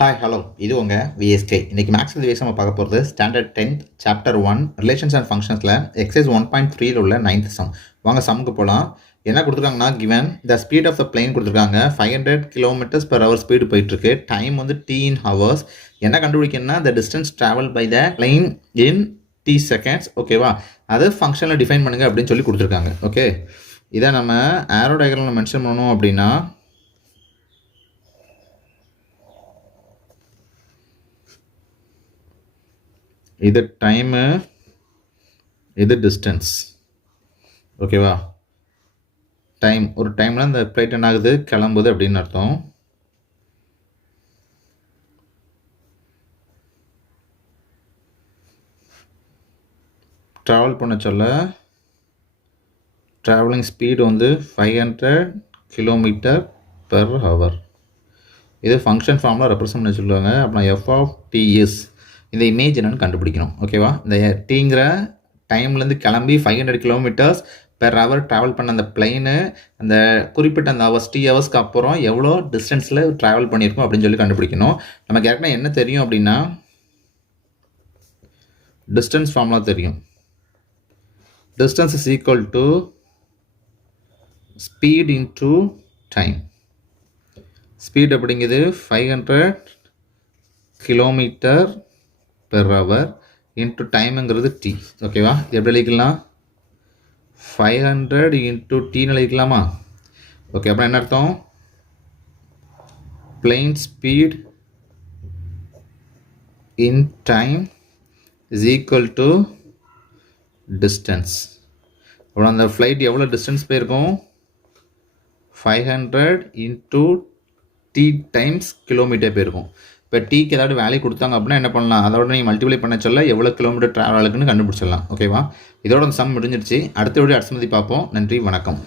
Hi hello இது உங்கள் VSK. இன்றைக்கி மேக்ஸ் வித் நம்ம பார்க்க போகிறது standard 10th chapter 1 relations and ஃபங்க்ஷன்ஸில் எக்ஸைஸ் 1.3 உள்ள 9th சம். வாங்க சம்முக்கு போகலாம். என்ன கொடுத்துருக்காங்கன்னா, given the speed of the plane கொடுத்துருக்காங்க 500 km/h ஸ்பீடு போயிட்டுருக்கு. டைம் வந்து t in hours. என்ன கண்டுபிடிக்கணும்னா the distance travel by the plane in t seconds. ஓகேவா, அது ஃபங்க்ஷனில் டிஃபைன் பண்ணுங்க அப்படின்னு சொல்லி கொடுத்துருக்காங்க. ஓகே, இதை நம்ம ஆரோ டயக்ராமில் மென்ஷன் பண்ணணும் அப்படின்னா இது டைமு, இது டிஸ்டன்ஸ். ஓகேவா, டைம் ஒரு டைமில் இந்த ஃப்ளைட் என்ன ஆகுது, கிளம்புது அப்படின்னு அர்த்தம். ட்ராவல் பண்ண சொல்ல ட்ராவலிங் ஸ்பீடு வந்து 500 km/h. இது ஃபங்க்ஷன் ஃபார்மில் ரெப்ரசன்ட் பண்ணி சொல்லுவாங்க. அப்புறம் எஃப் ஆஃப் டி இஸ் இந்த இமேஜ் என்னென்னு கண்டுபிடிக்கணும். ஓகேவா, இந்த டீங்கிற டைம்லேருந்து கிளம்பி 500 km/h ட்ராவல் பண்ண அந்த பிளைனு அந்த குறிப்பிட்ட அந்த ஹவர்ஸ் டி ஹவர்ஸ்க்கு அப்புறம் எவ்வளோ டிஸ்டன்ஸில் ட்ராவல் பண்ணியிருக்கோம் அப்படின்னு சொல்லி கண்டுபிடிக்கணும். நமக்கு ஏற்கனவே என்ன தெரியும் அப்படின்னா டிஸ்டன்ஸ் ஃபார்முலா தெரியும். Distance is equal to speed into time. Speed அப்படிங்கிறது 500 km/h இன்ட்டு டைமுங்கிறது டி. ஓகேவா, இது எப்படி எழுதிக்கலாம், 500 இன்ட்டு டீன்னு எழுதிக்கலாமா. ஓகே, அப்புறம் என்ன அர்த்தம், plane speed in time is equal to distance. அப்புறம் அந்த ஃப்ளைட் எவ்வளோ டிஸ்டன்ஸ் போயிருக்கும், 500 இன்ட்டு டி டைம்ஸ் கிலோமீட்டர் போயிருக்கும். இப்போ டீக்கு ஏதாவது வேல்யூ கொடுத்தாங்க அப்படின்னா என்ன பண்ணலாம், அதோட நீங்கள் மல்டிப்ளை பண்ண சொல்ல எவ்வளோ கிலோமீட்டர் ட்ராவல் ஆகுதுன்னு கண்டுபிடிச்சிடலாம். ஓகேவா, இதோட அந்த சம் முடிஞ்சிருச்சு. அடுத்த வீடியோ அடுத்த பார்ப்போம். நன்றி, வணக்கம்.